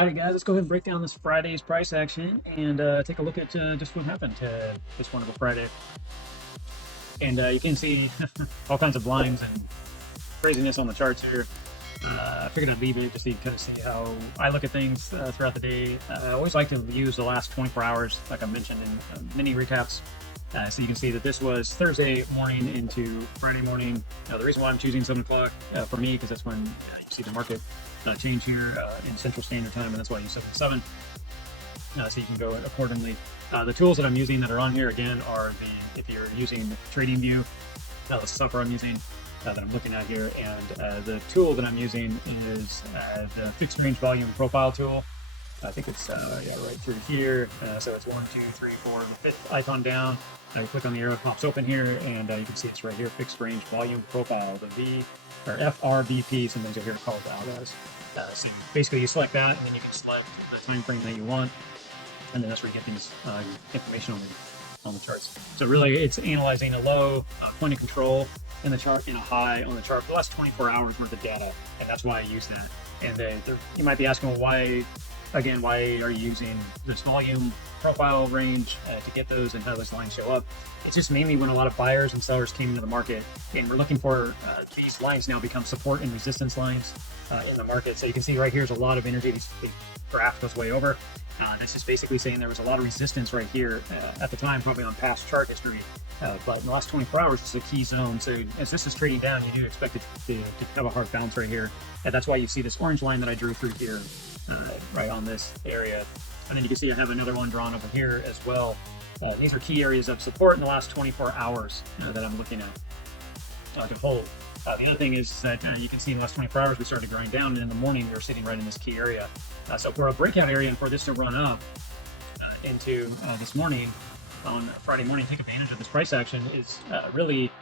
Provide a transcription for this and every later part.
Alrighty guys, let's go ahead and break down this Friday's price action and take a look at just what happened to this wonderful Friday. And you can see all kinds of blinds and craziness on the charts here. I figured I'd leave it just so you kind of see how I look at things throughout the day. I always like to use the last 24 hours, like I mentioned in mini recaps. So you can see that this was Thursday morning into Friday morning. The reason why I'm choosing 7 o'clock for me, because that's when you see the market change here in Central Standard Time, and that's why I use 7 so you can go accordingly. The tools that I'm using that are on here again are if you're using TradingView, the software I'm using that I'm looking at here, and the tool that I'm using is the fixed range volume profile tool. I think it's right through here. So it's 1, 2, 3, 4, the fifth icon down. I click on the arrow, it pops open here, and you can see it's right here, fixed range volume profile, the FRVP. Sometimes you'll hear it called out as. So basically, you select that, and then you can select the time frame that you want, and then that's where you get these information on the charts. So really, it's analyzing a low point of control in the chart and a high on the chart for the last 24 hours worth of data, and that's why I use that. And then you might be asking, well, why are you using this volume profile range to get those, and how those lines show up? It's just mainly when a lot of buyers and sellers came into the market, and we're looking for these lines now become support and resistance lines in the market. So you can see right here is a lot of energy. The graph goes way over. This is basically saying there was a lot of resistance right here at the time, probably on past chart history. But in the last 24 hours, this is a key zone. So as this is trading down, you do expect it to have a hard bounce right here. And that's why you see this orange line that I drew through here, right on this area. And then you can see I have another one drawn over here as well. These are key areas of support in the last 24 hours that I'm looking at to hold. The other thing is that you can see in the last 24 hours we started to grind down, and in the morning we were sitting right in this key area. So for a breakout area and for this to run up into this morning, on Friday morning, take advantage of this price action is really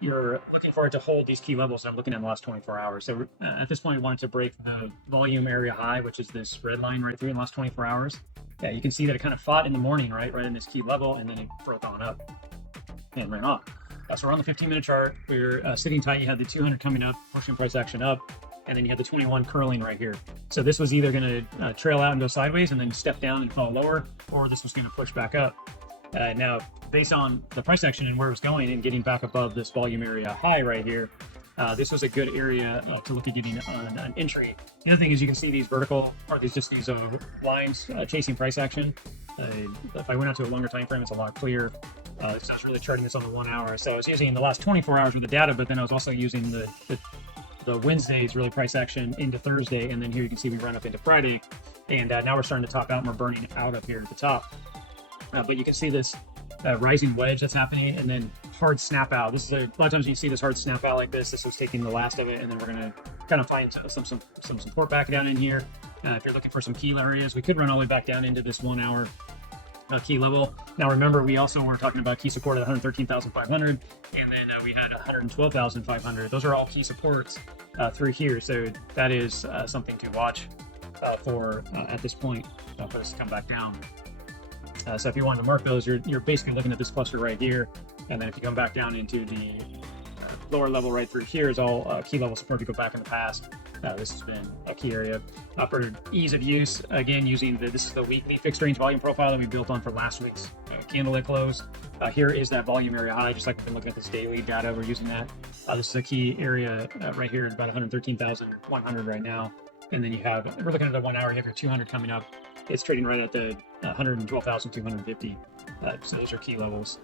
you're looking for it to hold these key levels that I'm looking at in the last 24 hours. So at this point, we wanted to break the volume area high, which is this red line right through in the last 24 hours. Yeah, you can see that it kind of fought in the morning, right in this key level, and then it broke on up and ran off. So we're on the 15-minute chart. We're sitting tight. You had the 200 coming up, pushing price action up, and then you had the 21 curling right here. So this was either going to trail out and go sideways and then step down and fall lower, or this was going to push back up. Now, based on the price action and where it was going and getting back above this volume area high right here, this was a good area to look at getting an entry. The other thing is you can see these vertical, or these lines chasing price action. If I went out to a longer time frame, it's a lot clearer. So I was really charting this on the 1 hour. So I was using the last 24 hours with the data, but then I was also using the Wednesday's really price action into Thursday, and then here you can see we run up into Friday, and now we're starting to top out and we're burning out up here at the top. But you can see this rising wedge that's happening, and then hard snap out. This is a lot of times you see this hard snap out like this. This was taking the last of it, and then we're going to kind of find some support back down in here. If you're looking for some key areas, we could run all the way back down into this 1 hour key level. Now remember, we also were talking about key support at 113,500, and then we had 112,500. Those are all key supports through here. So that is something to watch for at this point for this to come back down. So if you want to mark those, you're basically looking at this cluster right here, and then if you come back down into the lower level right through here is all key level support. If you go back in the past, this has been a key area. For ease of use, again, using this is the weekly fixed range volume profile that we built on for last week's candle at close. Here is that volume area high, just like we've been looking at this daily data. We're using that. This is a key area right here, about 113,100 right now. And then we're looking at the 1 hour, you have your 200 coming up. It's trading right at the 112,250. So those are key levels.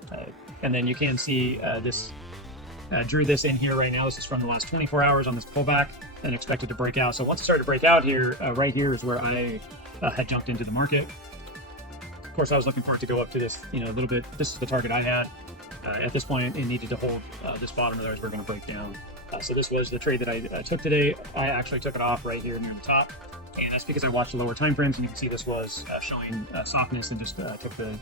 And then you can see this. Drew this in here right now. This is from the last 24 hours on this pullback, and expected to break out. So once it started to break out here, right here is where I had jumped into the market. Of course, I was looking for it to go up to this, a little bit. This is the target I had. At this point, it needed to hold this bottom of there as we're going to break down. So this was the trade that I took today. I actually took it off right here near the top, and that's because I watched the lower time frames, and you can see this was showing softness, and just took the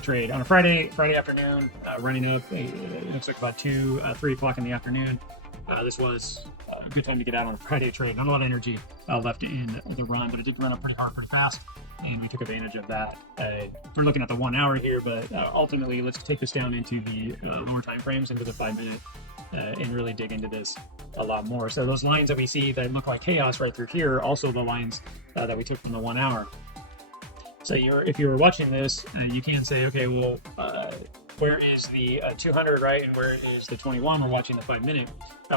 trade on a Friday afternoon, running up. It looks like about 3 o'clock in the afternoon. This was a good time to get out on a Friday trade. Not a lot of energy left in the run, but it did run up pretty hard, pretty fast, and we took advantage of that. We're looking at the 1 hour here, but ultimately, let's take this down into the lower time frames, into the 5 minute, and really dig into this. a lot more. So those lines that we see that look like chaos right through here are also the lines that we took from the 1 hour. So if you were watching this, you can say, okay, well, where is the 200, right? And where is the 21? We're watching the 5 minute.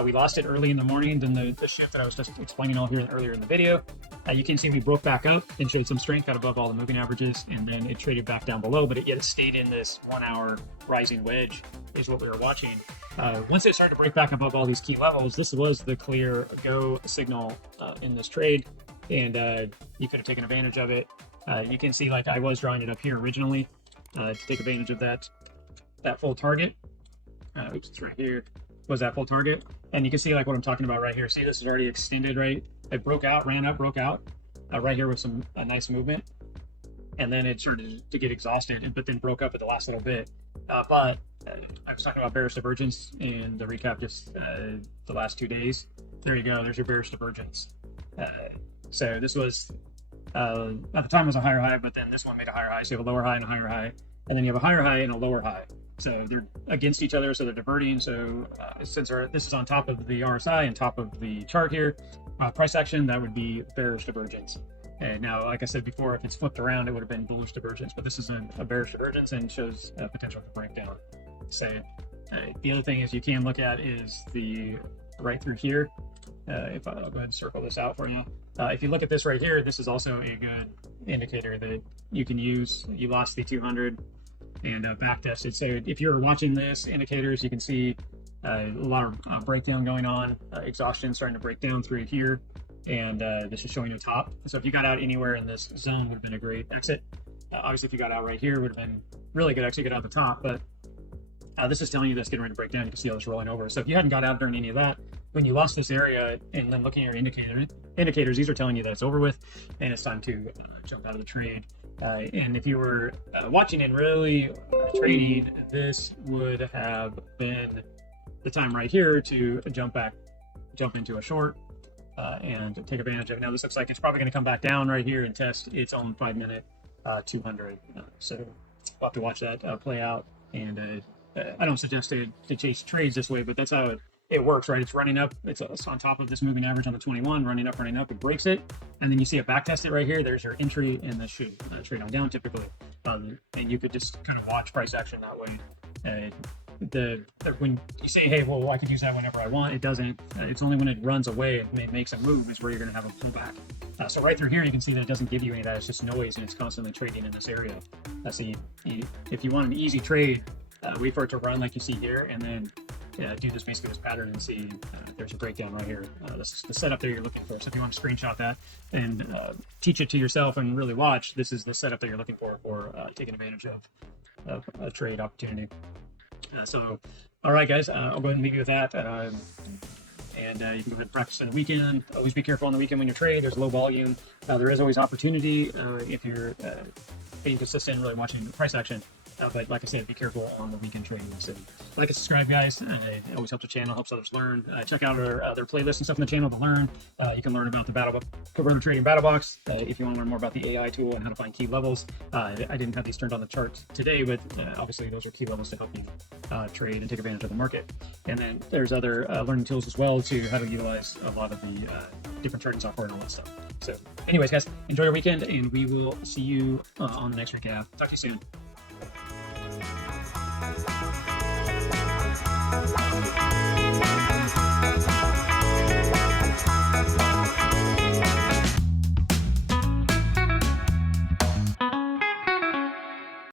We lost it early in the morning, then the shift that I was just explaining earlier in the video. You can see we broke back up and showed some strength, got above all the moving averages, and then it traded back down below, but yet it stayed in this 1 hour rising wedge is what we were watching. Once it started to break back above all these key levels, this was the clear go signal in this trade, and you could have taken advantage of it. You can see, like, I was drawing it up here originally to take advantage of that full target. Oops, it's right here. Was that full target? And you can see, like, what I'm talking about right here. See, this is already extended, right? It broke out, ran up, broke out right here with a nice movement, and then it started to get exhausted, but then broke up at the last little bit. But I was talking about bearish divergence in the recap just the last 2 days. There you go. There's your bearish divergence. So this was at the time it was a higher high, but then this one made a higher high. So you have a lower high and a higher high, and then you have a higher high and a lower high. So they're against each other, so they're diverting. So since this is on top of the RSI and top of the chart here, price action, that would be bearish divergence. And now, like I said before, if it's flipped around, it would have been bullish divergence, but this is a bearish divergence and shows potential for breakdown. So the other thing is you can look at is the right through here. If I'll go ahead and circle this out for you. If you look at this right here, this is also a good indicator that you can use. You lost the 200 and backtested. So if you're watching this indicators, you can see a lot of breakdown going on, exhaustion starting to break down through here, and this is showing a top. So if you got out anywhere in this zone, would have been a great exit. Obviously, if you got out right here, would have been really good exit, get out the top, but this is telling you that's getting ready to break down. You can see how it's rolling over. So if you hadn't got out during any of that, when you lost this area and then looking at your indicators, these are telling you that it's over with and it's time to jump out of the trade. And if you were watching and really trading, this would have been the time right here to jump into a short and take advantage of it. Now this looks like it's probably going to come back down right here and test its own 5 minute 200. So we'll have to watch that play out. And I don't suggest to chase trades this way, but that's how it works, right? It's running up, it's on top of this moving average on the 21, running up, it breaks it, and then you see it back test it right here. There's your entry, and this should trade on down typically. And you could just kind of watch price action that way. When you say, hey, well, I could use that whenever I want, it doesn't. It's only when it runs away and makes a move is where you're going to have a pullback. So right through here, you can see that it doesn't give you any of that. It's just noise, and it's constantly trading in this area. So if you want an easy trade, wait for it to run like you see here, and then do this pattern and see there's a breakdown right here. This is the setup that you're looking for. So if you want to screenshot that and teach it to yourself and really watch, this is the setup that you're looking for taking advantage of a trade opportunity. So, all right, guys, I'll go ahead and leave you with that. And you can go ahead and practice on the weekend. Always be careful on the weekend when you trade. There's low volume. There is always opportunity if you're being consistent and really watching the price action. But like I said, be careful on the weekend trading. So like and subscribe, guys. It always helps the channel, helps others learn. Check out our other playlists and stuff on the channel to learn. You can learn about the Kabroda Trading Battle Box. If you want to learn more about the AI tool and how to find key levels. I didn't have these turned on the chart today, but obviously those are key levels to help you trade and take advantage of the market. And then there's other learning tools as well to how to utilize a lot of the different trading software and all that stuff. So anyways, guys, enjoy your weekend, and we will see you on the next recap. Talk to you soon.